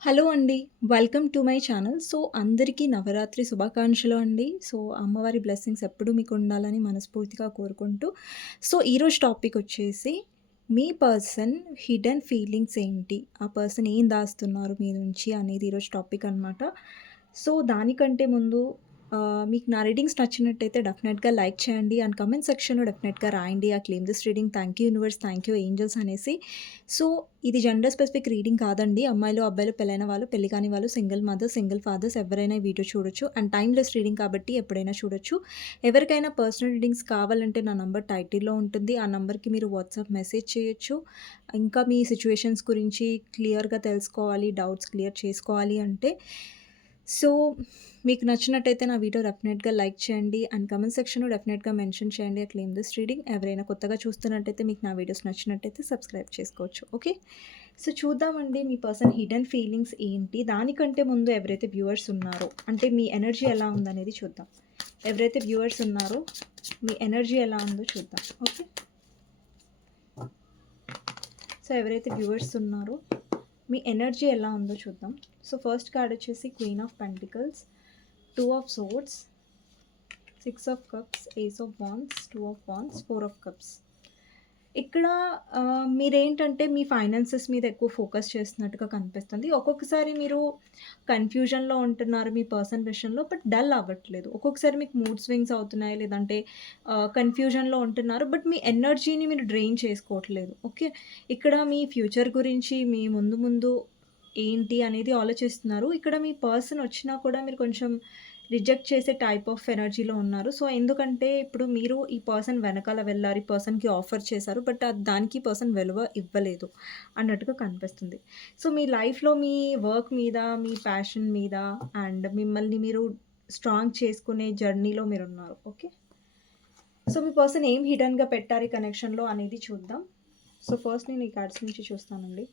Hello అండి. Welcome to my channel. So, అందరికీ నవరాత్రి శుభాకాంక్షలు అండి. సో, అమ్మవారి బ్లెస్సింగ్స్ ఎప్పుడూ మీకు ఉండాలని మనస్ఫూర్తిగా కోరుకుంటూ, సో, ఈరోజు టాపిక్ వచ్చేసి మీ పర్సన్ హిడెన్ ఫీలింగ్స్ ఏంటి? ఆ పర్సన్ ఏం దాస్తున్నారు మీ నుంచి అనేది ఈరోజు టాపిక్ అనమాట. సో, దానికంటే ముందు మీకు నా రీడింగ్స్ నచ్చినట్టయితే డెఫినెట్‌గా లైక్ చేయండి. అండ్ కమెంట్ సెక్షన్‌లో డెఫినెట్‌గా రాయండి. I claim this reading. Thank you universe, thank you angels అనేసి. సో, ఇది జెండర్ స్పెసిఫిక్ రీడింగ్ కాదండి. అమ్మాయిలు, అబ్బాయిలు, పెళ్ళైన వాళ్ళు, పెళ్ళి కాని వాళ్ళు, సింగిల్ మదర్, సింగిల్ ఫాదర్స్ ఎవరైనా ఈ వీడియో చూడొచ్చు. అండ్ టైమ్‌లెస్ రీడింగ్ కాబట్టి ఎప్పుడైనా చూడొచ్చు. ఎవరికైనా పర్సనల్ రీడింగ్స్ కావాలంటే నా నంబర్ టైటిల్‌లో ఉంటుంది. ఆ నంబర్‌కి మీరు వాట్సాప్ మెసేజ్ చేయొచ్చు. ఇంకా మీ సిచ్యువేషన్స్ గురించి క్లియర్‌గా తెలుసుకోవాలి, డౌట్స్ క్లియర్ చేసుకోవాలి అంటే సో, మీకు నచ్చినట్టయితే నా వీడియో డెఫినెట్‌గా లైక్ చేయండి. అండ్ కమెంట్ సెక్షన్‌లో డెఫినెట్‌గా మెన్షన్ చేయండి. I claim this reading. ఎవరైనా కొత్తగా చూస్తున్నట్టయితే మీకు నా వీడియోస్ నచ్చినట్టయితే సబ్స్క్రైబ్ చేసుకోవచ్చు. ఓకే. సో, చూద్దామండి మీ పర్సన్ హిడెన్ ఫీలింగ్స్ ఏంటి? దానికంటే ముందు ఎవరైతే వ్యూవర్స్ ఉన్నారో అంటే మీ ఎనర్జీ ఎలా ఉందనేది చూద్దాం. ఎవరైతే వ్యూవర్స్ ఉన్నారో మీ ఎనర్జీ ఎలా ఉందో చూద్దాం. ఓకే. సో, ఎవరైతే వ్యూవర్స్ ఉన్నారో మీ ఎనర్జీ ఎలా ఉందో చూద్దాం. సో, ఫస్ట్ కార్డ్ వచ్చేసి queen of pentacles, two of swords six of cups, ace of బాన్స్ two of బాన్స్ four of cups. ఇక్కడ మీరేంటంటే మీ ఫైనాన్సెస్ మీద ఎక్కువ ఫోకస్ చేస్తున్నట్టుగా కనిపిస్తుంది. ఒక్కొక్కసారి మీరు కన్‌ఫ్యూజన్‌లో ఉంటున్నారు మీ పర్సన్ విషయంలో. బట్ డల్ అవ్వట్లేదు. ఒక్కొక్కసారి మీకు మూడ్ స్వింగ్స్ అవుతున్నాయి. లేదంటే కన్‌ఫ్యూజన్‌లో ఉంటున్నారు. బట్ మీ ఎనర్జీని మీరు డ్రైన్ చేసుకోవట్లేదు. ఓకే. ఇక్కడ మీ ఫ్యూచర్ గురించి మీ ముందు ముందు ఏంటి అనేది ఆలోచిస్తున్నారు. ఇక్కడ మీ పర్సన్ వచ్చినా కూడా మీరు కొంచెం రిజెక్ట్ చేసే టైప్ ఆఫ్ ఎనర్జీలో ఉన్నారు. సో, ఎందుకంటే ఇప్పుడు మీరు ఈ పర్సన్ వెనకాల వెళ్ళారు ఈ పర్సన్‌కి ఆఫర్ చేశారు. బట్ దానికి పర్సన్ విలువ ఇవ్వలేదు అన్నట్టుగా కనిపిస్తుంది. సో, మీ లైఫ్‌లో మీ వర్క్ మీద, మీ ప్యాషన్ మీద అండ్ మిమ్మల్ని మీరు స్ట్రాంగ్ చేసుకునే జర్నీలో మీరు ఉన్నారు ఓకే. సో, మీ పర్సన్ ఏం హిడెన్‌గా పెట్టారు ఈ కనెక్షన్‌లో అనేది చూద్దాం. సో, ఫస్ట్ నేను ఈ కార్డ్స్ నుంచి చూస్తానండి.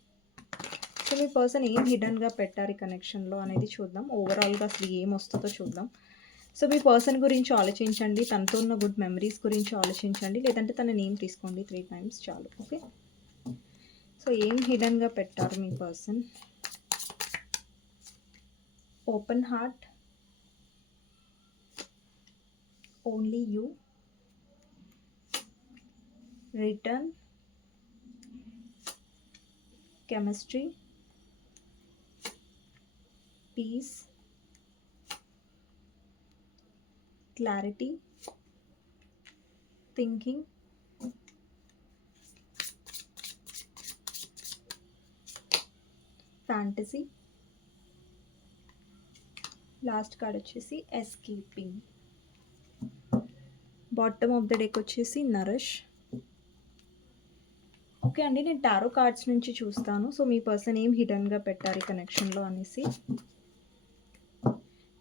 సో, మీ పర్సన్ ఏం హిడన్గా పెట్టారు ఈ కనెక్షన్‌లో అనేది చూద్దాం. ఓవరాల్‌గా అసలు వస్తుందో చూద్దాం. సో, మీ పర్సన్ గురించి ఆలోచించండి. తనతో ఉన్న గుడ్ మెమరీస్ గురించి ఆలోచించండి. లేదంటే తన నేమ్ తీసుకోండి త్రీ టైమ్స్ చాలు. ఓకే. సో, ఏం హిడన్గా పెట్టారు మీ person? Open heart. Only you. Return. Chemistry. Peace. Clarity. Thinking. Fantasy. Last card వచ్చేసి escaping bottom of the deck వచ్చేసి నరిష్. ఓకే అండి. నేను టారో కార్డ్స్ నుంచి చూస్తాను. సో, మీ పర్సన్ ఏం హిడెన్‌గా పెట్టారు ఈ కనెక్షన్‌లో అనేసి.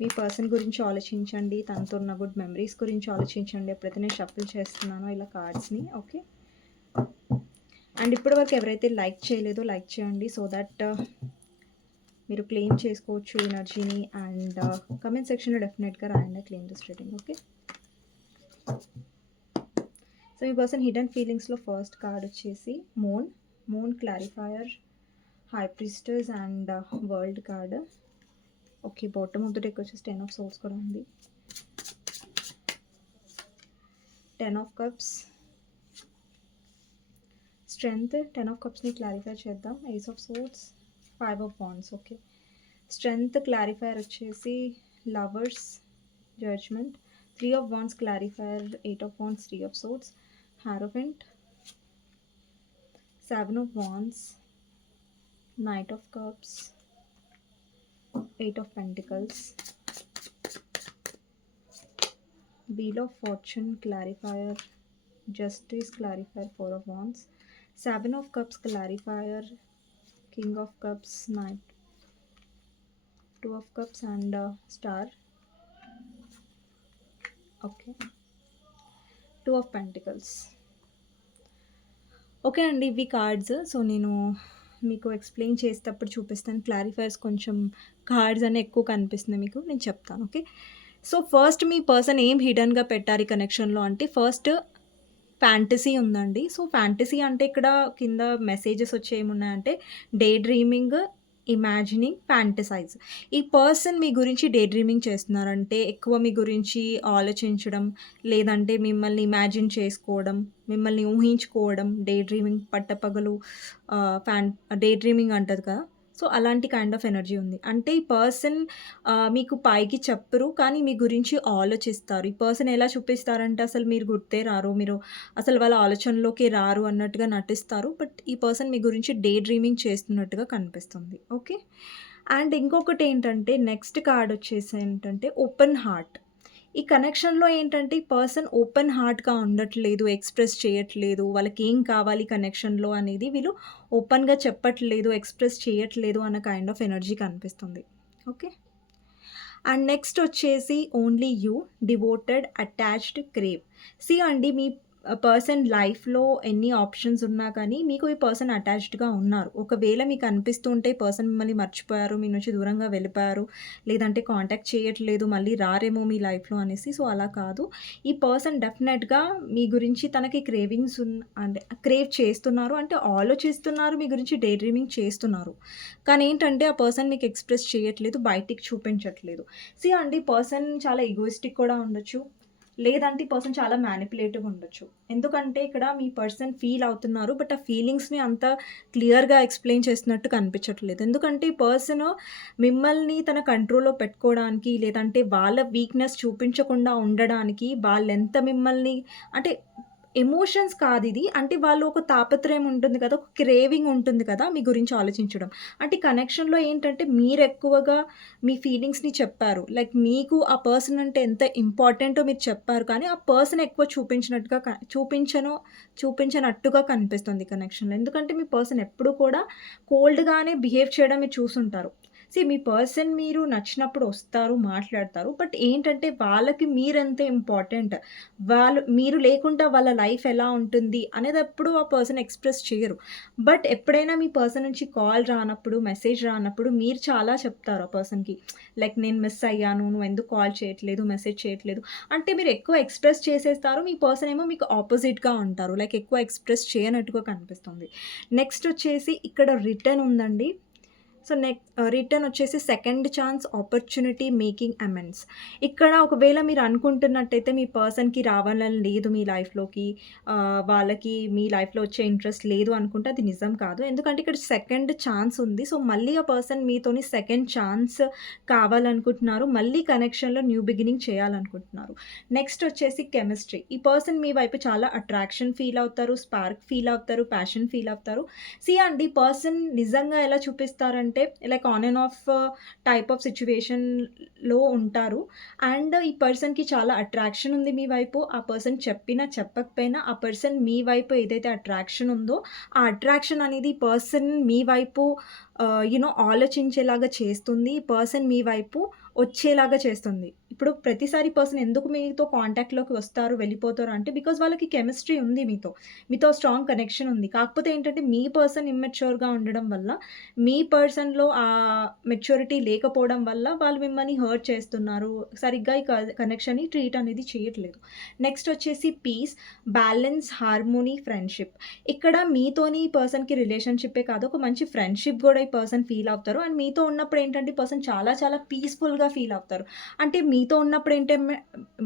మీ పర్సన్ గురించి ఆలోచించండి. తనతో ఉన్న గుడ్ మెమరీస్ గురించి ఆలోచించండి. ఎప్పుడైతే నేను షఫుల్ చేస్తున్నానో ఇలా కార్డ్స్‌ని. ఓకే. అండ్ ఇప్పటి వరకు ఎవరైతే లైక్ చేయలేదో లైక్ చేయండి. సో దట్ uh, మీరు క్లెయిమ్ చేసుకోవచ్చు ఎనర్జీని. అండ్ uh, కమెంట్ సెక్షన్‌లో డెఫినెట్‌గా రాయండి. Claim this reading. Okay. So, ఈ పర్సన్ హిడెన్ ఫీలింగ్స్‌లో ఫస్ట్ కార్డ్ వచ్చేసి moon. Moon clarifier, high and uh, world card. Okay. Bottom of the deck వచ్చేసి 10 ఆఫ్ సోర్డ్స్ కూడా ఉంది. 10 ఆఫ్ కప్స్. స్ట్రెంగ్త్ 10 ఆఫ్ కప్స్‌ని క్లారిఫై చేద్దాం. Ace of swords, 5 of wands. Okay. Strength clarifier వచ్చేసి lovers, judgement. 3 of wands clarifier, 8 of wands, 3 of swords, hierophant. 7 of wands, knight of cups, 8 of pentacles. Wheel of fortune clarifier, justice clarifier, four of wands seven of cups clarifier, king of cups, knight, 2 of cups and star. Okay. Two of pentacles. Okay అండి. ఇవి cards. So, నేను మీకు explain చేసేటప్పుడు చూపిస్తాను. క్లారిఫైర్స్ కొంచెం cards అన్నీ ఎక్కువ కనిపిస్తున్నాయి మీకు. నేను చెప్తాను. ఓకే. సో, ఫస్ట్ మీ పర్సన్ ఏం హిడన్గా పెట్టారు ఈ కనెక్షన్‌లో అంటే ఫస్ట్ ఫ్యాంటసీ ఉందండి. సో, ఫ్యాంటసీ అంటే ఇక్కడ కింద మెసేజెస్ వచ్చి ఏమున్నాయంటే డే డ్రీమింగ్ ఇమాజినింగ్ ఫ్యాంటసైజ్ ఈ పర్సన్ మీ గురించి డే డ్రీమింగ్ చేస్తున్నారంటే ఎక్కువ మీ గురించి ఆలోచించడం లేదంటే మిమ్మల్ని ఇమాజిన్ చేసుకోవడం మిమ్మల్ని ఊహించుకోవడం డే డ్రీమింగ్ పట్టపగలు ఫ్యాన్ డే డ్రీమింగ్ అంటారు కదా? సో అలాంటి కైండ్ ఆఫ్ ఎనర్జీ ఉంది. అంటే ఈ పర్సన్ మీకు పైకి చెప్పరు కానీ మీ గురించి ఆలోచిస్తారు. ఈ పర్సన్ ఎలా చూపిస్తారంటే అసలు మీరు గుర్తే రారు మీరు అసలు వాళ్ళ ఆలోచనలోకి రారు అన్నట్టుగా నటిస్తారు. బట్ ఈ పర్సన్ మీ గురించి డే డ్రీమింగ్ చేస్తున్నట్టుగా కనిపిస్తుంది. ఓకే అండ్ ఇంకొకటి ఏంటంటే నెక్స్ట్ కార్డ్ వచ్చేసి ఏంటంటే ఓపెన్ హార్ట్ ఈ కనెక్షన్లో ఏంటంటే ఈ పర్సన్ ఓపెన్ హార్ట్గా ఉండట్లేదు ఎక్స్ప్రెస్ చేయట్లేదు వాళ్ళకి ఏం కావాలి కనెక్షన్లో అనేది వీళ్ళు ఓపెన్గా చెప్పట్లేదు ఎక్స్ప్రెస్ చేయట్లేదు అన్న కైండ్ ఆఫ్ ఎనర్జీ కనిపిస్తుంది. ఓకే అండ్ నెక్స్ట్ వచ్చేసి only you devoted attached crave C అండి మీ పర్సన్ లైఫ్లో ఎన్ని ఆప్షన్స్ ఉన్నా కానీ మీకు ఈ పర్సన్ అటాచ్డ్గా ఉన్నారు. ఒకవేళ మీకు అనిపిస్తుంటే పర్సన్ మిమ్మల్ని మర్చిపోయారు మీ నుంచి దూరంగా వెళ్ళిపోయారు లేదంటే కాంటాక్ట్ చేయట్లేదు మళ్ళీ రారేమో మీ లైఫ్లో అనేసి సో అలా కాదు. ఈ పర్సన్ డెఫినెట్గా మీ గురించి తనకి క్రేవింగ్స్ ఉన్న అంటే క్రేవ్ చేస్తున్నారు అంటే ఆలోచిస్తున్నారు మీ గురించి డే డ్రీమింగ్ చేస్తున్నారు. కానీ ఏంటంటే ఆ పర్సన్ మీకు ఎక్స్ప్రెస్ చేయట్లేదు బయటికి చూపించట్లేదు. సి అండి పర్సన్ చాలా ఈగోయిస్టిక్ కూడా ఉండొచ్చు. లేదంటే ఈ పర్సన్ చాలా మ్యానిపులేటివ్ ఉండొచ్చు. ఎందుకంటే ఇక్కడ మీ పర్సన్ ఫీల్ అవుతున్నారు బట్ ఆ ఫీలింగ్స్ని అంత క్లియర్గా ఎక్స్ప్లెయిన్ చేస్తున్నట్టు కనిపించట్లేదు. ఎందుకంటే ఈ పర్సన్ మిమ్మల్ని తన కంట్రోల్లో పెట్టుకోవడానికి లేదంటే వాళ్ళ వీక్నెస్ చూపించకుండా ఉండడానికి వాళ్ళు ఎంత మిమ్మల్ని అంటే ఎమోషన్స్ కాదు ఇది. అంటే వాళ్ళు ఒక తాపత్రయం ఉంటుంది కదా ఒక క్రేవింగ్ ఉంటుంది కదా మీ గురించి ఆలోచించడం. అంటే కనెక్షన్లో ఏంటంటే మీరు ఎక్కువగా మీ ఫీలింగ్స్ని చెప్పారు. లైక్ మీకు ఆ పర్సన్ అంటే ఎంత ఇంపార్టెంటో మీరు చెప్పారు కానీ ఆ పర్సన్ ఎక్కువ చూపించినట్టుగా చూపించను చూపించనట్టుగా కనిపిస్తుంది కనెక్షన్లో. ఎందుకంటే మీ పర్సన్ ఎప్పుడు కూడా కోల్డ్గానే బిహేవ్ చేయడం మీరు చూసుంటారు. సి మీ పర్సన్ మీరు నచ్చినప్పుడు వస్తారు మాట్లాడతారు బట్ ఏంటంటే వాళ్ళకి మీరెంత ఇంపార్టెంట్ వాళ్ళు మీరు లేకుండా వాళ్ళ లైఫ్ ఎలా ఉంటుంది అనేది ఎప్పుడు ఆ పర్సన్ ఎక్స్ప్రెస్ చేయరు. బట్ ఎప్పుడైనా మీ పర్సన్ నుంచి కాల్ రానప్పుడు మెసేజ్ రానప్పుడు మీరు చాలా చెప్తారు ఆ పర్సన్కి లైక్ నేను మిస్ అయ్యాను నువ్వు ఎందుకు కాల్ చేయట్లేదు మెసేజ్ చేయట్లేదు? అంటే మీరు ఎక్కువ ఎక్స్ప్రెస్ చేసేస్తారు మీ పర్సన్ ఏమో మీకు ఆపోజిట్గా ఉంటారు. లైక్ ఎక్కువ ఎక్స్ప్రెస్ చేయనట్టుగా కనిపిస్తుంది. నెక్స్ట్ వచ్చేసి ఇక్కడ రిటర్న్ ఉందండి. సో నెక్ రిటర్న్ వచ్చేసి second chance opportunity making amends ఇక్కడ ఒకవేళ మీరు అనుకుంటున్నట్టయితే మీ పర్సన్కి రావాలని లేదు మీ లైఫ్లోకి వాళ్ళకి మీ లైఫ్లో వచ్చే ఇంట్రెస్ట్ లేదు అనుకుంటే అది నిజం కాదు. ఎందుకంటే ఇక్కడ సెకండ్ ఛాన్స్ ఉంది. సో మళ్ళీ ఆ పర్సన్ మీతోని సెకండ్ ఛాన్స్ కావాలనుకుంటున్నారు. మళ్ళీ కనెక్షన్లో న్యూ బిగినింగ్ చేయాలనుకుంటున్నారు. నెక్స్ట్ వచ్చేసి కెమిస్ట్రీ ఈ పర్సన్ మీ వైపు చాలా అట్రాక్షన్ ఫీల్ అవుతారు స్పార్క్ ఫీల్ అవుతారు ప్యాషన్ ఫీల్ అవుతారు. సి అండి పర్సన్ నిజంగా ఎలా చూపిస్తారంటే అంటే like on and off type of సిచ్యువేషన్లో ఉంటారు. అండ్ ఈ పర్సన్కి చాలా అట్రాక్షన్ ఉంది మీ వైపు. ఆ పర్సన్ చెప్పినా చెప్పకపోయినా ఆ పర్సన్ మీ వైపు ఏదైతే అట్రాక్షన్ ఉందో ఆ అట్రాక్షన్ అనేది పర్సన్ మీ వైపు uh, యూనో ఆలోచించేలాగా చేస్తుంది. పర్సన్ మీ వైపు వచ్చేలాగా చేస్తుంది. ఇప్పుడు ప్రతిసారి పర్సన్ ఎందుకు మీతో కాంటాక్ట్లోకి వస్తారు వెళ్ళిపోతారు అంటే బికాజ్ వాళ్ళకి కెమిస్ట్రీ ఉంది మీతో. మీతో స్ట్రాంగ్ కనెక్షన్ ఉంది. కాకపోతే ఏంటంటే మీ పర్సన్ ఇమ్మెచ్యూర్గా ఉండడం వల్ల మీ పర్సన్లో ఆ మెచ్యూరిటీ లేకపోవడం వల్ల వాళ్ళు మిమ్మల్ని హర్ట్ చేస్తున్నారు. సరిగ్గా ఈ కనెక్షన్ని ట్రీట్ అనేది చేయట్లేదు. నెక్స్ట్ వచ్చేసి పీస్ బ్యాలెన్స్ హార్మోనీ ఫ్రెండ్షిప్. ఇక్కడ మీతోని ఈ పర్సన్కి రిలేషన్షిప్పే కాదు ఒక మంచి ఫ్రెండ్షిప్ కూడా ఈ పర్సన్ ఫీల్ అవుతారు. అండ్ మీతో ఉన్నప్పుడు ఏంటంటే పర్సన్ చాలా చాలా పీస్ఫుల్గా ఫీల్ అవుతారు. అంటే మీ మీతో ఉన్నప్పుడు ఏంటి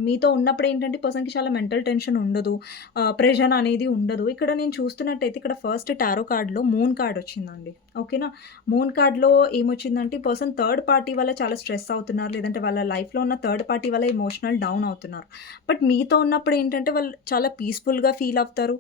మీతో ఉన్నప్పుడు ఏంటంటే పర్సన్కి చాలా మెంటల్ టెన్షన్ ఉండదు. ప్రెషర్ అనేది ఉండదు. ఇక్కడ నేను చూస్తున్నట్టయితే ఇక్కడ ఫస్ట్ టారో కార్డ్లో మూన్ కార్డ్ వచ్చిందండి. ఓకేనా? మూన్ కార్డ్లో ఏమొచ్చిందంటే పర్సన్ థర్డ్ పార్టీ వల్ల చాలా స్ట్రెస్ అవుతున్నారు. లేదంటే వాళ్ళ లైఫ్లో ఉన్న థర్డ్ పార్టీ వల్ల ఎమోషనల్ డౌన్ అవుతున్నారు. బట్ మీతో ఉన్నప్పుడు ఏంటంటే వాళ్ళు చాలా పీస్ఫుల్గా ఫీల్ అవుతారు.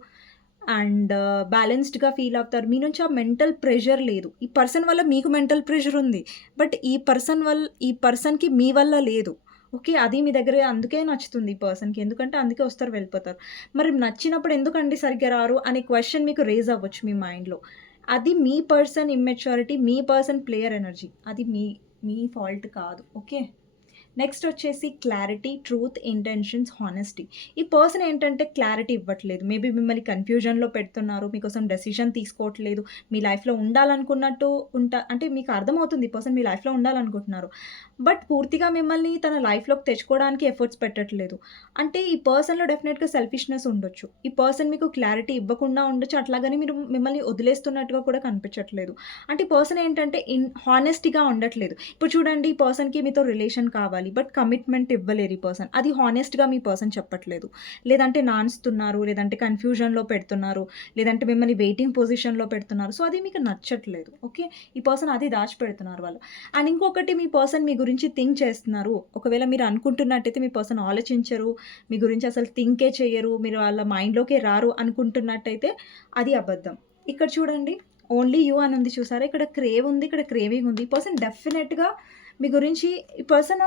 అండ్ బ్యాలెన్స్డ్గా ఫీల్ అవుతారు. మీ నుంచి ఆ మెంటల్ ప్రెషర్ లేదు. ఈ పర్సన్ వల్ల మీకు మెంటల్ ప్రెషర్ ఉంది. బట్ ఈ పర్సన్ వల్ల ఈ పర్సన్కి మీ వల్ల లేదు. ఓకే అది మీ దగ్గర అందుకే నచ్చుతుంది ఈ పర్సన్కి. ఎందుకంటే అందుకే వస్తారు వెళ్ళిపోతారు. మరి నచ్చినప్పుడు ఎందుకండి సరిగ్గా రారు అనే క్వశ్చన్ మీకు రేజ్ అవ్వచ్చు మీ మైండ్లో. అది మీ పర్సన్ ఇమ్మెచ్యూరిటీ మీ పర్సన్ ప్లేయర్ ఎనర్జీ. అది మీ మీ ఫాల్ట్ కాదు. ఓకే? నెక్స్ట్ వచ్చేసి క్లారిటీ ట్రూత్ ఇంటెన్షన్స్ హానెస్టీ. ఈ పర్సన్ ఏంటంటే క్లారిటీ ఇవ్వట్లేదు. మేబీ మిమ్మల్ని కన్ఫ్యూజన్లో పెడుతున్నారు మీకోసం డెసిషన్ తీసుకోవట్లేదు మీ లైఫ్లో ఉండాలనుకున్నట్టు ఉంటా అంటే మీకు అర్థమవుతుంది ఈ పర్సన్ మీ లైఫ్లో ఉండాలనుకుంటున్నారు. బట్ పూర్తిగా మిమ్మల్ని తన లైఫ్లోకి తెచ్చుకోవడానికి ఎఫర్ట్స్ పెట్టట్లేదు. అంటే ఈ పర్సన్లో డెఫినెట్గా సెల్ఫిష్నెస్ ఉండొచ్చు. ఈ పర్సన్ మీకు క్లారిటీ ఇవ్వకుండా ఉండొచ్చు అట్లాగని మీరు మిమ్మల్ని వదిలేస్తున్నట్టుగా కూడా కనిపించట్లేదు. అంటే ఈ పర్సన్ ఏంటంటే ఇన్ హానెస్టీగా ఉండట్లేదు. ఇప్పుడు చూడండి ఈ పర్సన్కి మీతో రిలేషన్ కావాలి బట్ కమిట్మెంట్ ఇవ్వలేరు ఈ పర్సన్. అది హానెస్ట్గా మీ పర్సన్ చెప్పట్లేదు. లేదంటే నాన్స్తున్నారు లేదంటే కన్ఫ్యూజన్లో పెడుతున్నారు లేదంటే మిమ్మల్ని వెయిటింగ్ పొజిషన్లో పెడుతున్నారు. సో అది మీకు నచ్చట్లేదు. ఓకే? ఈ పర్సన్ అది దాచిపెడుతున్నారు వాళ్ళు. అండ్ ఇంకొకటి మీ పర్సన్ మీ గురించి థింక్ చేస్తున్నారు. ఒకవేళ మీరు అనుకుంటున్నట్టయితే మీ పర్సన్ ఆలోచించరు మీ గురించి అసలు థింకే చేయరు మీరు వాళ్ళ మైండ్లోకే రారు అనుకుంటున్నట్టయితే అది అబద్ధం. ఇక్కడ చూడండి ఓన్లీ యూ అని ఉంది చూసారా? ఇక్కడ క్రేవ్ ఉంది ఇక్కడ క్రేవింగ్ ఉంది. ఈ పర్సన్ డెఫినెట్గా మీ గురించి ఈ పర్సన్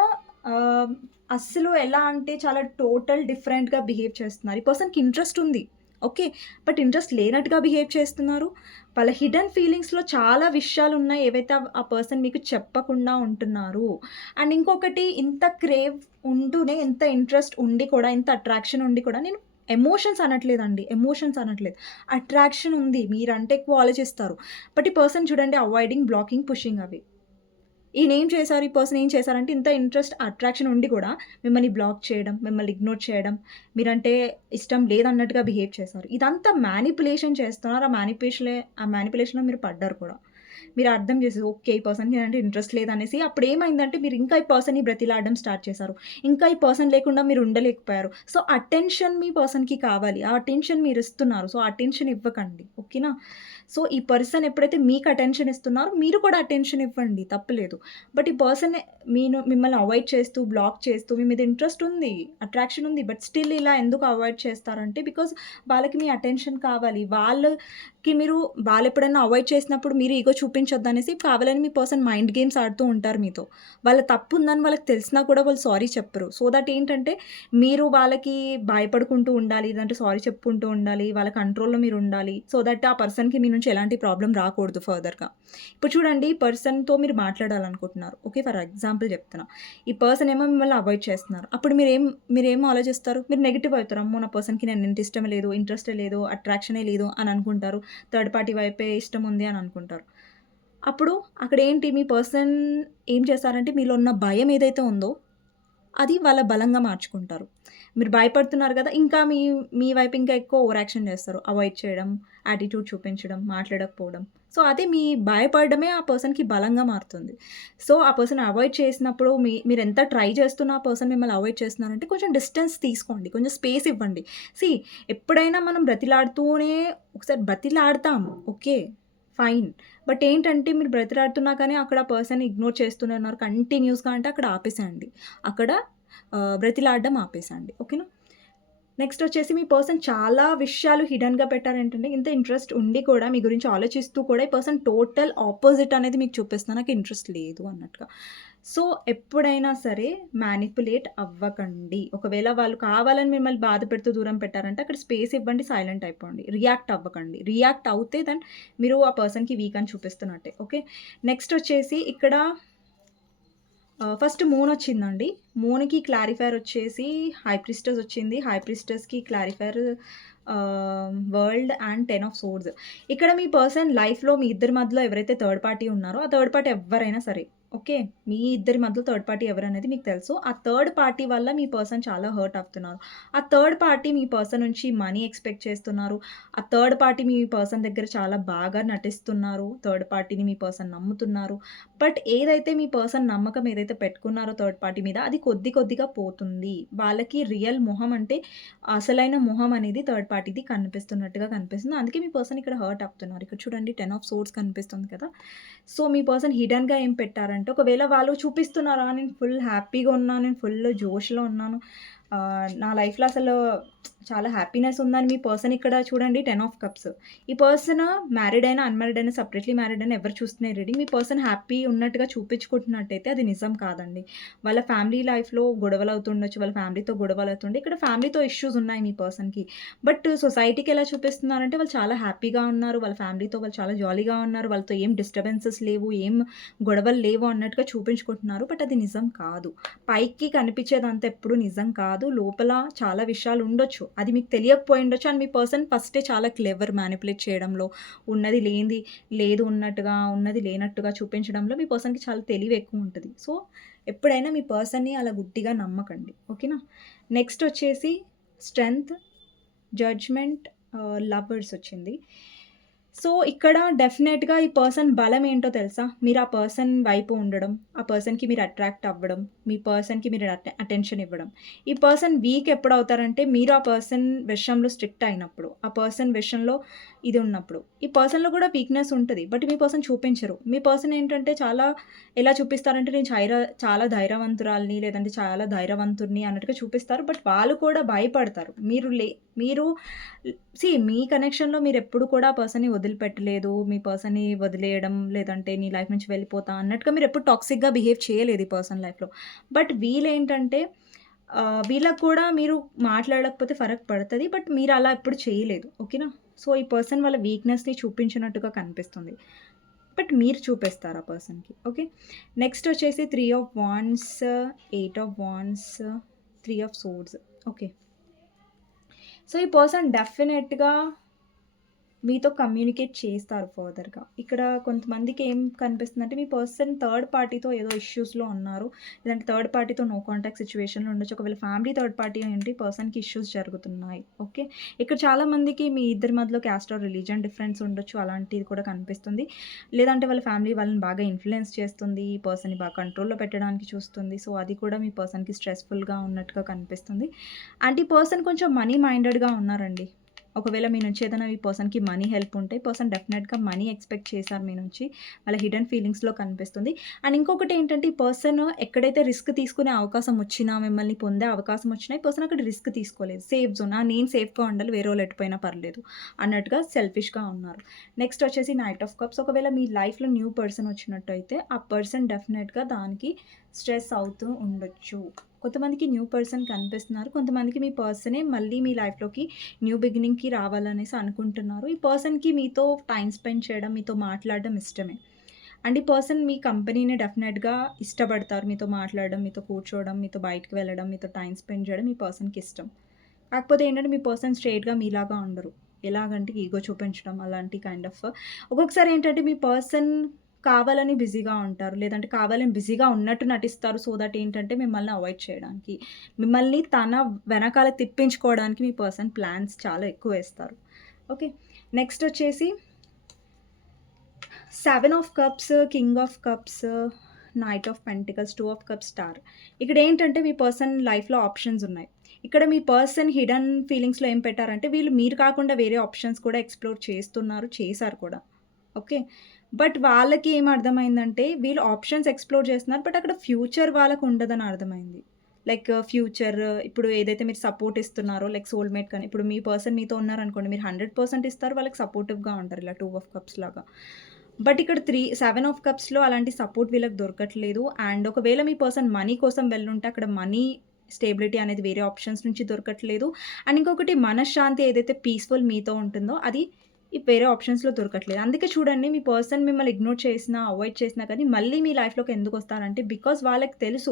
అస్సలు ఎలా అంటే చాలా టోటల్ డిఫరెంట్గా బిహేవ్ చేస్తున్నారు. ఈ పర్సన్కి ఇంట్రెస్ట్ ఉంది. ఓకే బట్ ఇంట్రెస్ట్ లేనట్టుగా బిహేవ్ చేస్తున్నారు. వాళ్ళ హిడెన్ ఫీలింగ్స్లో చాలా విషయాలు ఉన్నాయి ఏవైతే ఆ- పర్సన్ మీకు చెప్పకుండా ఉంటున్నారు. అండ్ ఇంకొకటి ఇంత క్రేవ్ ఉంటూనే ఇంత ఇంట్రెస్ట్ ఉండి కూడా ఇంత అట్రాక్షన్ ఉండి కూడా నేను ఎమోషన్స్ అనట్లేదండి. ఎమోషన్స్ అనట్లేదు. అట్రాక్షన్ ఉంది మీరంటే ఎక్కువ ఆలోచిస్తారు బట్ ఈ పర్సన్ చూడండి అవాయిడింగ్ బ్లాకింగ్ పుషింగ్ అవి. ఈయన ఏం చేశారు ఈ పర్సన్ ఏం చేశారంటే ఇంత ఇంట్రెస్ట్ అట్రాక్షన్ ఉండి కూడా మిమ్మల్ని బ్లాక్ చేయడం మిమ్మల్ని ఇగ్నోర్ చేయడం మీరంటే ఇష్టం లేదన్నట్టుగా బిహేవ్ చేశారు. ఇదంతా మ్యానిపులేషన్ చేస్తున్నారు. ఆ మ్యానిపులేషన్లే ఆ మ్యానిపులేషన్లో మీరు పడ్డారు కూడా. మీరు అర్థం చేసి ఓకే ఈ పర్సన్కి అంటే ఇంట్రెస్ట్ లేదనేసి అప్పుడు ఏమైందంటే మీరు ఇంకా ఈ పర్సన్ని బ్రతిలాడడం స్టార్ట్ చేశారు. ఇంకా ఈ పర్సన్ లేకుండా మీరు ఉండలేకపోయారు. సో అటెన్షన్ మీ పర్సన్కి కావాలి. ఆ అటెన్షన్ మీరు ఇస్తున్నారు. సో అటెన్షన్ ఇవ్వకండి. ఓకేనా? సో ఈ పర్సన్ ఎప్పుడైతే మీకు అటెన్షన్ ఇస్తున్నారో మీరు కూడా అటెన్షన్ ఇవ్వండి తప్పలేదు. బట్ ఈ పర్సన్ మీను మిమ్మల్ని అవాయిడ్ చేస్తూ బ్లాక్ చేస్తూ మీ మీద ఇంట్రెస్ట్ ఉంది అట్రాక్షన్ ఉంది బట్ స్టిల్ ఇలా ఎందుకు అవాయిడ్ చేస్తారంటే బికాజ్ వాళ్ళకి మీ అటెన్షన్ కావాలి. వాళ్ళకి మీరు వాళ్ళు ఎప్పుడైనా అవాయిడ్ చేసినప్పుడు మీరు ఈగో చూపించొద్దు అనేసి కావాలని మీ పర్సన్ మైండ్ గేమ్స్ ఆడుతూ ఉంటారు మీతో. వాళ్ళ తప్పు ఉందని వాళ్ళకి తెలిసినా కూడా వాళ్ళు సారీ చెప్పరు. సో దట్ ఏంటంటే మీరు వాళ్ళకి భయపడుకుంటూ ఉండాలి లేదంటే సారీ చెప్పుకుంటూ ఉండాలి వాళ్ళ కంట్రోల్లో మీరు ఉండాలి. సో దట్ ఆ పర్సన్కి మీ నుంచి ఎలాంటి ప్రాబ్లం రాకూడదు ఫర్దర్గా. ఇప్పుడు చూడండి ఈ పర్సన్తో మీరు మాట్లాడాలనుకుంటున్నారు. ఓకే ఫర్ ఎగ్జాంపుల్ చెప్తున్నా. ఈ పర్సన్ ఏమో మిమ్మల్ని అవాయిడ్ చేస్తున్నారు. అప్పుడు మీరు ఏం మీరు ఏం ఆలోచిస్తారు? మీరు నెగిటివ్ అవుతారు? అమ్మో నా పర్సన్కి నేను ఇంత ఇష్టం లేదు ఇంట్రెస్టే లేదు అట్రాక్షనే లేదు అని అనుకుంటారు. థర్డ్ పార్టీ వైపే ఇష్టం ఉంది అని అనుకుంటారు. అప్పుడు అక్కడ ఏంటి? మీ పర్సన్ ఏం చేస్తారంటే మీలో ఉన్న భయం ఏదైతే ఉందో అది వాళ్ళ బలంగా మార్చుకుంటారు. మీరు భయపడుతున్నారు కదా ఇంకా మీ మీ వైపు ఇంకా ఎక్కువ ఓవర్ యాక్షన్ చేస్తారు. అవాయిడ్ చేయడం యాటిట్యూడ్ చూపించడం మాట్లాడకపోవడం. సో అదే మీ భయపడడమే ఆ పర్సన్కి బలంగా మారుతుంది. సో ఆ పర్సన్ అవాయిడ్ చేసినప్పుడు మీ మీరు ఎంత ట్రై చేస్తున్న ఆ పర్సన్ మిమ్మల్ని అవాయిడ్ చేస్తున్నారంటే కొంచెం డిస్టెన్స్ తీసుకోండి. కొంచెం స్పేస్ ఇవ్వండి. సి ఎప్పుడైనా మనం బ్రతిలాడుతూనే ఒకసారి బ్రతిలాడతాం. ఓకే ఫైన్ బట్ ఏంటంటే మీరు బ్రతిలాడుతున్నా కానీ అక్కడ పర్సన్ ఇగ్నోర్ చేస్తున్నారు కంటిన్యూస్గా అంటే అక్కడ ఆపేసేయండి. అక్కడ బ్రతిలాడడం ఆపేసండి ఓకేనా? నెక్స్ట్ వచ్చేసి మీ పర్సన్ చాలా విషయాలు హిడన్గా పెట్టారేంటంటే ఇంత ఇంట్రెస్ట్ ఉండి కూడా మీ గురించి ఆలోచిస్తూ కూడా ఈ పర్సన్ టోటల్ ఆపోజిట్ అనేది మీకు చూపిస్తున్నా. నాకు ఇంట్రెస్ట్ లేదు అన్నట్టుగా. సో ఎప్పుడైనా సరే మ్యానిపులేట్ అవ్వకండి. ఒకవేళ వాళ్ళు కావాలని మిమ్మల్ని బాధ పెడుతూ దూరం పెట్టారంటే అక్కడ స్పేస్ ఇవ్వండి సైలెంట్ అయిపోండి. రియాక్ట్ అవ్వకండి. రియాక్ట్ అవుతే దెన్ మీరు ఆ పర్సన్కి వీక్ అని చూపిస్తున్నట్టే. ఓకే? నెక్స్ట్ వచ్చేసి ఇక్కడ ఫస్ట్ మూన్ వచ్చిందండి. మూన్కి క్లారిఫైర్ వచ్చేసి హైప్రిస్టస్ వచ్చింది. హైప్రిస్టస్కి clarifier world and ten of swords ఇక్కడ మీ పర్సన్ లైఫ్లో మీ ఇద్దరి మధ్యలో ఎవరైతే థర్డ్ పార్టీ ఉన్నారో ఆ థర్డ్ పార్టీ ఎవరైనా సరే ఓకే మీ ఇద్దరి మధ్యలో థర్డ్ పార్టీ ఎవరనేది మీకు తెలుసు. ఆ థర్డ్ పార్టీ వల్ల మీ పర్సన్ చాలా హర్ట్ అవుతున్నారు. ఆ థర్డ్ పార్టీ మీ పర్సన్ నుంచి మనీ ఎక్స్పెక్ట్ చేస్తున్నారు. ఆ థర్డ్ పార్టీ మీ పర్సన్ దగ్గర చాలా బాగా నటిస్తున్నారు. థర్డ్ పార్టీని మీ పర్సన్ నమ్ముతున్నారు. బట్ ఏదైతే మీ పర్సన్ నమ్మకం ఏదైతే పెట్టుకున్నారో థర్డ్ పార్టీ మీద అది కొద్ది కొద్దిగా పోతుంది. వాళ్ళకి రియల్ మొహం అంటే అసలైన మొహం అనేది థర్డ్ పార్టీది కనిపిస్తున్నట్టుగా కనిపిస్తుంది. అందుకే మీ పర్సన్ ఇక్కడ హర్ట్ అవుతున్నారు. ఇక్కడ చూడండి టెన్ ఆఫ్ సోర్స్ కనిపిస్తుంది కదా. సో మీ పర్సన్ హిడన్గా ఏం పెట్టారంటే అంటే ఒకవేళ వాళ్ళు చూపిస్తున్నారా? నేను ఫుల్ హ్యాపీగా ఉన్నాను నేను ఫుల్ జోష్లో ఉన్నాను. నా లైఫ్‌లో అసలు చాలా హ్యాపీనెస్ ఉందని మీ పర్సన్ ఇక్కడ చూడండి 10 ఆఫ్ కప్స్. ఈ పర్సన్ మ్యారీడ్ అయినా, అన్‌మ్యారీడ్ అయినా, సపరేట్లీ మ్యారీడ్ అయినా ఎవరు చూస్తున్నారు రీడింగ్ మీ పర్సన్ హ్యాపీ ఉన్నట్టుగా చూపించుకుంటున్నట్టయితే అది నిజం కాదండి. వాళ్ళ ఫ్యామిలీ లైఫ్‌లో గొడవలు అవుతుండొచ్చు. వాళ్ళ ఫ్యామిలీతో గొడవలు అవుతుండే. ఇక్కడ ఫ్యామిలీతో ఇష్యూస్ ఉన్నాయి మీ పర్సన్‌కి. బట్ సొసైటీకి ఎలా చూపిస్తున్నారంటే వాళ్ళు చాలా హ్యాపీగా ఉన్నారు. వాళ్ళ ఫ్యామిలీతో వాళ్ళు చాలా జాలీగా ఉన్నారు. వాళ్ళతో ఏం డిస్టర్బెన్సెస్ లేవు. ఏం గొడవలు లేవు అన్నట్టుగా చూపించుకుంటున్నారు. బట్ అది నిజం కాదు. పైకి కనిపించేదంతా ఎప్పుడు నిజం కాదు. లోపల చాలా విషయాలు ఉండొచ్చు. అది మీకు తెలియకపోయి ఉండొచ్చు అండ్ మీ పర్సన్ ఫస్టే చాలా క్లెవర్ మ్యానిపులేట్ చేయడంలో, ఉన్నది లేనిది లేదు ఉన్నట్టుగా, ఉన్నది లేనట్టుగా చూపించడంలో మీ పర్సన్‌కి చాలా తెలివి ఎక్కువ ఉంటుంది సో, ఎప్పుడైనా మీ పర్సన్‌ని అలా గుడ్డిగా నమ్మకండి. ఓకేనా? నెక్స్ట్ వచ్చేసి స్ట్రెంగ్త్, జడ్జ్‌మెంట్, లవర్స్ వచ్చింది. సో, ఇక్కడ డెఫినెట్‌గా ఈ పర్సన్ బలం ఏంటో తెలుసా? మీరు ఆ పర్సన్ వైపు ఉండడం, ఆ పర్సన్‌కి మీరు అట్రాక్ట్ అవ్వడం, మీ పర్సన్‌కి మీరు అటెన్షన్ ఇవ్వడం. ఈ పర్సన్ వీక్ ఎప్పుడు అవుతారంటే మీరు ఆ పర్సన్ విషయంలో స్ట్రిక్ట్ అయినప్పుడు. ఆ పర్సన్ విషయంలో ఇది ఉన్నప్పుడు. ఈ పర్సన్‌లో కూడా వీక్‌నెస్ ఉంటుంది బట్ మీ పర్సన్ చూపించరు. మీ పర్సన్ ఏంటంటే చాలా ఎలా చూపిస్తారంటే నేను చైర చాలా ధైర్యవంతురాలని లేదంటే చాలా ధైర్యవంతుడిని అన్నట్టుగా చూపిస్తారు. బట్ వాళ్ళు కూడా భయపడతారు. మీరు లే మీరు సి మీ కనెక్షన్‌లో మీరు ఎప్పుడు కూడా పర్సన్‌ని వదిలిపెట్టలేదు. మీ పర్సన్‌ని వదిలేయడం లేదంటే నీ లైఫ్ నుంచి వెళ్ళిపోతా అన్నట్టుగా మీరు ఎప్పుడు టాక్సిక్‌గా బిహేవ్ చేయలేదు ఈ పర్సన్ లైఫ్‌లో. బట్ వీళ్ళేంటంటే వీళ్ళకు కూడా మీరు మాట్లాడకపోతే ఫరక్ పడుతుంది బట్ మీరు అలా ఎప్పుడు చేయలేదు. ఓకేనా? సో, ఈ పర్సన్ వాళ్ళ వీక్‌నెస్‌ని చూపించినట్టుగా కనిపిస్తుంది. బట్ మీరు చూపిస్తారు ఆ పర్సన్‌కి. ఓకే. నెక్స్ట్ వచ్చేసి three of wands eight of wands three of swords. Okay. So, ఈ పర్సన్ డెఫినెట్‌గా మీతో కమ్యూనికేట్ చేస్తారు ఫర్దర్‌గా. ఇక్కడ కొంతమందికి ఏం కనిపిస్తుంది అంటే మీ పర్సన్ థర్డ్ పార్టీతో ఏదో ఇష్యూస్‌లో ఉన్నారు. లేదంటే థర్డ్ పార్టీతో నో కాంటాక్ట్ సిచ్యువేషన్లో ఉండొచ్చు. ఒకవేళ ఫ్యామిలీ థర్డ్ పార్టీ ఏంటి పర్సన్‌కి ఇష్యూస్ జరుగుతున్నాయి. ఓకే. ఇక్కడ చాలామందికి మీ ఇద్దరి మధ్యలో క్యాస్ట్ ఆర్ రిలీజియన్ డిఫరెన్స్ ఉండొచ్చు. అలాంటిది కూడా కనిపిస్తుంది. లేదంటే వాళ్ళ ఫ్యామిలీ వాళ్ళని బాగా ఇన్ఫ్లుయెన్స్ చేస్తుంది. ఈ పర్సన్‌ని బాగా కంట్రోల్‌లో పెట్టడానికి చూస్తుంది. సో, అది కూడా మీ పర్సన్‌కి స్ట్రెస్‌ఫుల్‌గా ఉన్నట్టుగా కనిపిస్తుంది. అండ్ ఈ పర్సన్ కొంచెం మనీ మైండెడ్‌గా ఉన్నారండి. ఒకవేళ మీ నుంచి ఏదైనా ఈ పర్సన్‌కి మనీ హెల్ప్ ఉంటే పర్సన్ డెఫినెట్‌గా మనీ ఎక్స్‌పెక్ట్ చేశారు మీ నుంచి. వాళ్ళ హిడెన్ ఫీలింగ్స్‌లో కనిపిస్తుంది. అండ్ ఇంకొకటి ఏంటంటే ఈ పర్సన్ ఎక్కడైతే రిస్క్ తీసుకునే అవకాశం వచ్చినా, మిమ్మల్ని పొందే అవకాశం వచ్చినా ఈ పర్సన్ అక్కడ రిస్క్ తీసుకోలేదు. Safe zone. ఆ! నేను సేఫ్‌గా ఉండాలి. వేరే వాళ్ళు ఎటుపోయినా పర్లేదు అన్నట్టుగా సెల్ఫిష్‌గా ఉన్నారు. నెక్స్ట్ వచ్చేసి నైట్ ఆఫ్ కప్స్. ఒకవేళ మీ లైఫ్‌లో న్యూ పర్సన్ వచ్చినట్టయితే ఆ పర్సన్ డెఫినెట్‌గా దానికి స్ట్రెస్ అవుతూ ఉండొచ్చు. కొంతమందికి న్యూ పర్సన్ కనిపిస్తున్నారు. కొంతమందికి మీ పర్సనే మళ్ళీ మీ లైఫ్‌లోకి న్యూ బిగినింగ్‌కి రావాలనేసి అనుకుంటున్నారు. ఈ పర్సన్‌కి మీతో టైం స్పెండ్ చేయడం, మీతో మాట్లాడడం ఇష్టమే. అండ్ ఈ పర్సన్ మీ కంపెనీని డెఫినెట్‌గా ఇష్టపడతారు. మీతో మాట్లాడడం, మీతో కూర్చోవడం, మీతో బయటకు వెళ్ళడం, మీతో టైం స్పెండ్ చేయడం ఈ పర్సన్‌కి ఇష్టం. కాకపోతే ఏంటంటే మీ పర్సన్ స్ట్రెయిట్‌గా మీలాగా ఉండరు. ఎలాగంటే ఈగో చూపించడం అలాంటి కైండ్ ఆఫ్ ఒక్కొక్కసారి ఏంటంటే మీ పర్సన్ కావాలని బిజీగా ఉంటారు. లేదంటే కావాలని బిజీగా ఉన్నట్టు నటిస్తారు. సో, దట్ ఏంటంటే మిమ్మల్ని అవాయిడ్ చేయడానికి. మిమ్మల్ని తన వెనకాల తిప్పించుకోవడానికి మీ పర్సన్ ప్లాన్స్ చాలా ఎక్కువ వేస్తారు ఓకే. నెక్స్ట్ వచ్చేసి seven of cups, king of cups, knight of pentacles, two of cups, star. ఇక్కడ ఏంటంటే మీ పర్సన్ లైఫ్‌లో ఆప్షన్స్ ఉన్నాయి. ఇక్కడ మీ పర్సన్ హిడన్ ఫీలింగ్స్‌లో ఏం పెట్టారంటే వీళ్ళు మీరు కాకుండా వేరే ఆప్షన్స్ కూడా ఎక్స్‌ప్లోర్ చేస్తున్నారు. చేశారు కూడా. ఓకే. బట్ వాళ్ళకి ఏం అర్థమైందంటే వీళ్ళు ఆప్షన్స్ ఎక్స్‌ప్లోర్ చేస్తున్నారు. బట్ అక్కడ ఫ్యూచర్ వాళ్ళకు ఉండదని అర్థమైంది. లైక్ uh, ఫ్యూచర్ uh, ఇప్పుడు ఏదైతే మీరు సపోర్ట్ ఇస్తున్నారో లైక్ సోల్‌మేట్ కానీ ఇప్పుడు మీ పర్సన్ మీతో ఉన్నారనుకోండి మీరు 100% ఇస్తారు. వాళ్ళకి సపోర్టివ్‌గా ఉంటారు. ఇలా టూ ఆఫ్ కప్స్ లాగా. బట్ ఇక్కడ 3 7 ఆఫ్ కప్స్‌లో అలాంటి సపోర్ట్ వీళ్ళకి దొరకట్లేదు. అండ్ ఒకవేళ మీ పర్సన్ మనీ కోసం వెళ్ళుంటే అక్కడ మనీ స్టేబిలిటీ అనేది వేరే ఆప్షన్స్ నుంచి దొరకట్లేదు. అండ్ ఇంకొకటి మనశ్శాంతి ఏదైతే పీస్‌ఫుల్ మీతో ఉంటుందో అది ఈ వేరే ఆప్షన్స్‌లో దొరకట్లేదు. అందుకే చూడండి మీ పర్సన్ మిమ్మల్ని ఇగ్నోర్ చేసినా, అవాయిడ్ చేసినా కానీ మళ్ళీ మీ లైఫ్‌లోకి ఎందుకు వస్తారంటే బికాస్ వాళ్ళకి తెలుసు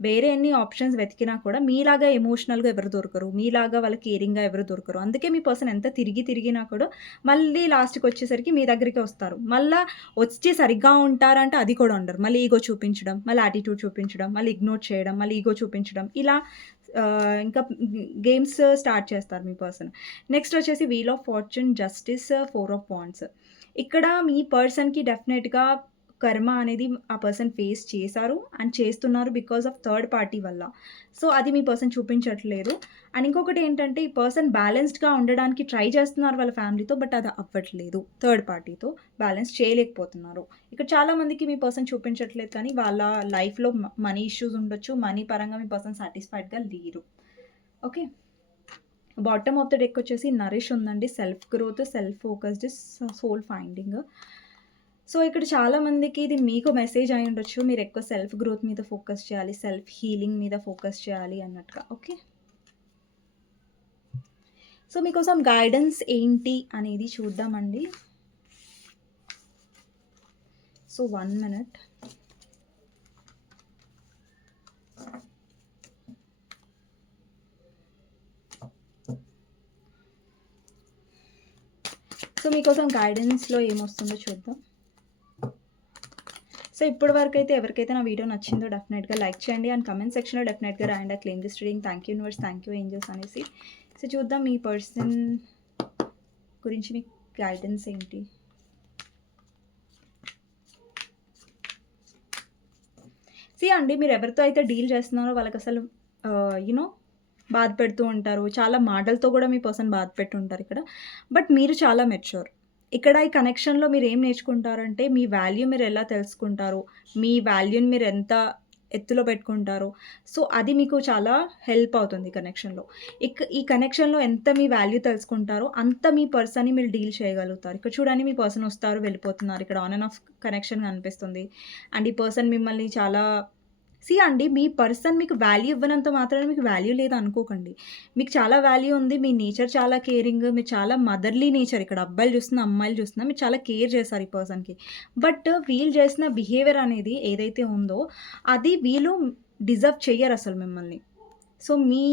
వేరే ఎన్ని ఆప్షన్స్ వెతికినా కూడా మీలాగా ఎమోషనల్‌గా ఎవరు దొరకరు. మీలాగా వాళ్ళకి కేరింగ్‌గా ఎవరు దొరకరు. అందుకే మీ పర్సన్ ఎంత తిరిగి తిరిగినా కూడా మళ్ళీ లాస్ట్‌కి వచ్చేసరికి మీ దగ్గరికే వస్తారు. మళ్ళీ వచ్చి సరిగ్గా ఉంటారంటే అది కూడా ఉండరు. మళ్ళీ ఈగో చూపించడం, మళ్ళీ యాటిట్యూడ్ చూపించడం, మళ్ళీ ఇగ్నోర్ చేయడం, మళ్ళీ ఈగో చూపించడం ఇలా ఇంకా గేమ్స్ స్టార్ట్ చేస్తారు మీ పర్సన్. నెక్స్ట్ వచ్చేసి wheel of fortune, justice, four of points ఇక్కడ మీ పర్సన్‌కి డెఫినెట్‌గా కర్మ అనేది ఆ పర్సన్ ఫేస్ చేశారు. అండ్ చేస్తున్నారు బికాస్ ఆఫ్ థర్డ్ పార్టీ వల్ల. సో, అది మీ పర్సన్ చూపించట్లేదు. అండ్ ఇంకొకటి ఏంటంటే ఈ పర్సన్ బ్యాలెన్స్డ్‌గా ఉండడానికి ట్రై చేస్తున్నారు వాళ్ళ ఫ్యామిలీతో. బట్ అది అవ్వట్లేదు. థర్డ్ పార్టీతో బ్యాలెన్స్ చేయలేకపోతున్నారు. ఇక్కడ చాలా మందికి మీ పర్సన్ చూపించట్లేదు కానీ వాళ్ళ లైఫ్‌లో మనీ ఇష్యూస్ ఉండొచ్చు. మనీ పరంగా మీ పర్సన్ సాటిస్ఫైడ్‌గా లేరు. Okay bottom of the deck వచ్చేసి నరిష్ ఉందండి self growth self focused soul finding so ఇక్కడ చాలామందికి ఇది మీకు మెసేజ్ అయి ఉండొచ్చు. మీరు ఎక్కువ సెల్ఫ్ గ్రోత్ మీద ఫోకస్ చేయాలి సెల్ఫ్ హీలింగ్ మీద ఫోకస్ చేయాలి అన్నట్టుగా ఓకే సో మీకోసం గైడెన్స్ ఏంటి అనేది చూద్దామండి. సో వన్ మినిట్ సో మీకోసం గైడెన్స్లో ఏమొస్తుందో చూద్దాం. సో ఇప్పటి వరకు అయితే ఎవరికైతే నా వీడియో నచ్చిందో డెఫినెట్గా లైక్ చేయండి. అండ్ కమెంట్ సెక్షన్లో డెఫినెట్గా రాయండి. ఆ claim this reading thank you universe. Thank you angels అనేసి. సో చూద్దాం మీ పర్సన్ గురించి మీకు గైడెన్స్ ఏంటి? సి అండి మీరు ఎవరితో అయితే డీల్ చేస్తున్నారో వాళ్ళకి అసలు యూనో బాధ పెడుతూ ఉంటారు. చాలా మాటలతో కూడా మీ పర్సన్ బాధపెట్టి ఉంటారు ఇక్కడ. బట్ మీరు చాలా మెచ్యూర్ ఇక్కడ ఈ కనెక్షన్లో మీరు ఏం నేర్చుకుంటారంటే మీ వాల్యూ మీరు ఎలా తెలుసుకుంటారు? మీ వాల్యూని మీరు ఎంత ఎత్తులో పెట్టుకుంటారు? సో అది మీకు చాలా హెల్ప్ అవుతుంది కనెక్షన్లో ఇక ఈ కనెక్షన్లో ఎంత మీ వాల్యూ తెలుసుకుంటారో అంత మీ పర్సన్ని మీరు డీల్ చేయగలుగుతారు. ఇక్కడ చూడండి మీ పర్సన్ వస్తారు వెళ్ళిపోతున్నారు. ఇక్కడ ఆన్ అండ్ ఆఫ్ కనెక్షన్ కనిపిస్తుంది. అండ్ ఈ పర్సన్ మిమ్మల్ని చాలా సి అండి మీ పర్సన్ మీకు వాల్యూ ఇవ్వనంత మాత్రాన మీకు వాల్యూ లేదు అనుకోకండి. మీకు చాలా వాల్యూ ఉంది మీ నేచర్ చాలా కేరింగ్ మీరు చాలా మదర్లీ నేచర్ ఇక్కడ అబ్బాయిలు చూస్తున్నా అమ్మాయిలు చూస్తున్నా మీరు చాలా కేర్ చేస్తారు ఈ పర్సన్కి. బట్ వీళ్ళు చేసిన బిహేవియర్ అనేది ఏదైతే ఉందో అది వీళ్ళు డిజర్వ్ చెయ్యరు అసలు మిమ్మల్ని. సో మీ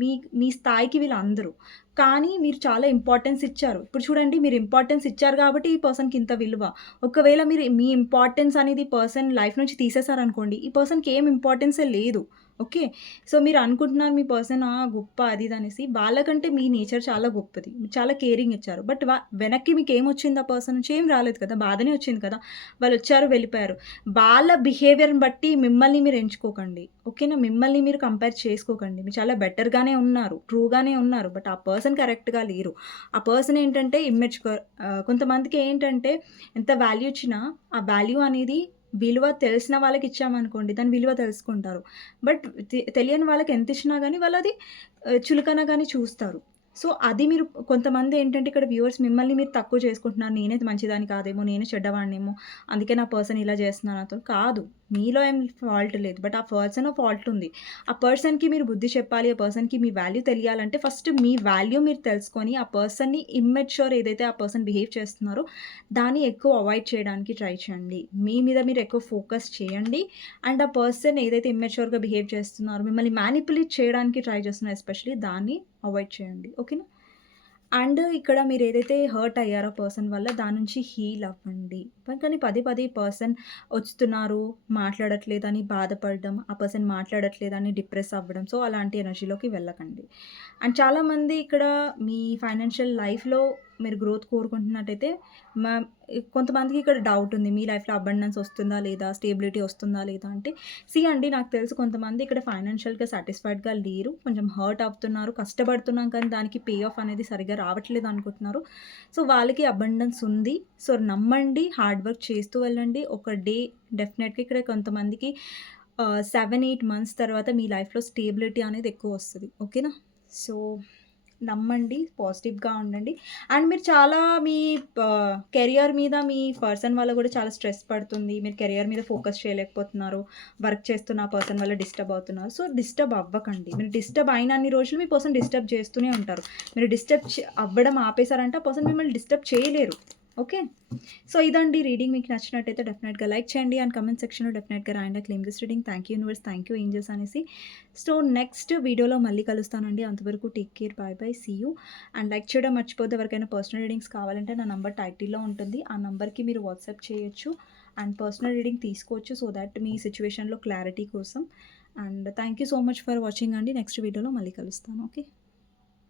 మీ మీ స్థాయికి వీళ్ళు అందరూ కానీ మీరు చాలా ఇంపార్టెన్స్ ఇచ్చారు. ఇప్పుడు చూడండి మీరు ఇంపార్టెన్స్ ఇచ్చారు కాబట్టి ఈ పర్సన్కి ఇంత విలువ. ఒకవేళ మీరు మీ ఇంపార్టెన్స్ అనేది పర్సన్ లైఫ్ నుంచి తీసేశారనుకోండి ఈ పర్సన్కి ఏం ఇంపార్టెన్సే లేదు. ఓకే. సో మీరు అనుకుంటున్నారు మీ పర్సన్ గొప్ప అది అనేసి. వాళ్ళకంటే మీ నేచర్ చాలా గొప్పది. చాలా కేరింగ్ ఇచ్చారు. బట్ వా వెనక్కి మీకు ఏమొచ్చింది ఆ పర్సన్ నుంచి? ఏం రాలేదు కదా. బాధనే వచ్చింది కదా. వాళ్ళు వచ్చారు వెళ్ళిపోయారు. వాళ్ళ బిహేవియర్ని బట్టి మిమ్మల్ని మీరు ఎంచుకోకండి. ఓకేనా? మిమ్మల్ని మీరు కంపేర్ చేసుకోకండి. మీరు చాలా బెటర్గానే ఉన్నారు. ట్రూగానే ఉన్నారు. బట్ ఆ పర్సన్ కరెక్ట్గా లేరు. ఆ పర్సన్ ఏంటంటే ఇమ్మెచ్చుకో కొంతమందికి ఏంటంటే ఎంత వాల్యూ ఇచ్చినా ఆ వాల్యూ అనేది విలువ తెలిసిన వాళ్ళకి ఇచ్చామనుకోండి దాని విలువ తెలుసుకుంటారు. బట్ తెలియని వాళ్ళకి ఎంత ఇచ్చినా కానీ వాళ్ళు అది చులకన కానీ చూస్తారు. సో అది మీరు కొంతమంది ఏంటంటే ఇక్కడ వ్యూవర్స్ మిమ్మల్ని మీరు తక్కువ చేసుకుంటున్నారు నేనే మంచిదాని కాదేమో నేనే చెడ్డవాడినేమో అందుకే నా పర్సన్ ఇలా చేస్తున్నాను అతను కాదు. మీలో ఏం ఫాల్ట్ లేదు. బట్ ఆ పర్సన్ ఫాల్ట్ ఉంది. ఆ పర్సన్కి మీరు బుద్ధి చెప్పాలి ఆ పర్సన్కి మీ వాల్యూ తెలియాలంటే ఫస్ట్ మీ వాల్యూ మీరు తెలుసుకొని ఆ పర్సన్ని ఇమ్మెచ్యూర్ ఏదైతే ఆ పర్సన్ బిహేవ్ చేస్తున్నారో దాన్ని ఎక్కువ అవాయిడ్ చేయడానికి ట్రై చేయండి. మీ మీద మీరు ఎక్కువ ఫోకస్ చేయండి. అండ్ ఆ పర్సన్ ఏదైతే ఇమ్మెచ్యూర్గా బిహేవ్ చేస్తున్నారో మిమ్మల్ని మ్యానిపులేట్ చేయడానికి ట్రై చేస్తున్నారో ఎస్పెషలీ దాన్ని అవాయిడ్ చేయండి. ఓకేనా అండ్ ఇక్కడ మీరు ఏదైతే హర్ట్ అయ్యారో పర్సన్ వల్ల దాని నుంచి హీల్ అవ్వండి. కానీ పదే పదే పర్సన్ వస్తున్నారు మాట్లాడట్లేదని బాధపడడం ఆ పర్సన్ మాట్లాడట్లేదని డిప్రెస్ అవ్వడం సో అలాంటి ఎనర్జీలోకి వెళ్ళకండి. అండ్ చాలామంది ఇక్కడ మీ ఫైనాన్షియల్ లైఫ్లో మీరు గ్రోత్ కోరుకుంటున్నట్టయితే మా కొంతమందికి ఇక్కడ డౌట్ ఉంది. మీ లైఫ్లో అబండెన్స్ వస్తుందా లేదా? స్టేబిలిటీ వస్తుందా లేదా అంటే సి అండి నాకు తెలుసు కొంతమంది ఇక్కడ ఫైనాన్షియల్గా సాటిస్ఫైడ్గా లేరు. కొంచెం హర్ట్ అవుతున్నారు కష్టపడుతున్నాం కానీ దానికి పే ఆఫ్ అనేది సరిగ్గా రావట్లేదు అనుకుంటున్నారు. సో వాళ్ళకి అబండెన్స్ ఉంది. సో నమ్మండి హార్డ్ వర్క్ చేస్తూ వెళ్ళండి. ఒక డే డెఫినెట్గా ఇక్కడ కొంతమందికి సెవెన్ ఎయిట్ మంత్స్ తర్వాత మీ లైఫ్లో స్టేబిలిటీ అనేది ఎక్కువ వస్తుంది. ఓకేనా సో నమ్మండి పాజిటివ్గా ఉండండి. అండ్ మీరు చాలా మీ కెరియర్ మీద మీ పర్సన్ వల్ల కూడా చాలా స్ట్రెస్ పడుతుంది. మీరు కెరియర్ మీద ఫోకస్ చేయలేకపోతున్నారు. వర్క్ చేస్తున్న పర్సన్ వల్ల డిస్టర్బ్ అవుతున్నారు. సో డిస్టర్బ్ అవ్వకండి. మీరు డిస్టర్బ్ అయిన అన్ని రోజులు మీ పర్సన్ డిస్టర్బ్ చేస్తూనే ఉంటారు. మీరు డిస్టర్బ్ అవ్వడం ఆపేశారంటే ఆ పర్సన్ మిమ్మల్ని డిస్టర్బ్ చేయలేరు. ఓకే సో ఇదండి రీడింగ్ మీకు నచ్చినట్టయితే డెఫినెట్గా లైక్ చేయండి అండ్ కమెంట్ సెక్షన్లో డెఫినెట్గా రాయండి. Claim this reading thank you universe thank you angels అనేసి. సో నెక్స్ట్ వీడియోలో మళ్ళీ కలుస్తానండి. అంతవరకు take care bye bye see you and like చేయడం మర్చిపోతే ఎవరికైనా పర్సనల్ రీడింగ్స్ కావాలంటే నా నంబర్ టైటిల్లో ఉంటుంది. ఆ నెంబర్కి మీరు వాట్సాప్ చేయొచ్చు. అండ్ పర్సనల్ రీడింగ్ తీసుకోవచ్చు సో దట్ మీ సిచ్యువేషన్లో క్లారిటీ కోసం. And thank you so much for watching అండి. నెక్స్ట్ వీడియోలో మళ్ళీ కలుస్తాను. ఓకే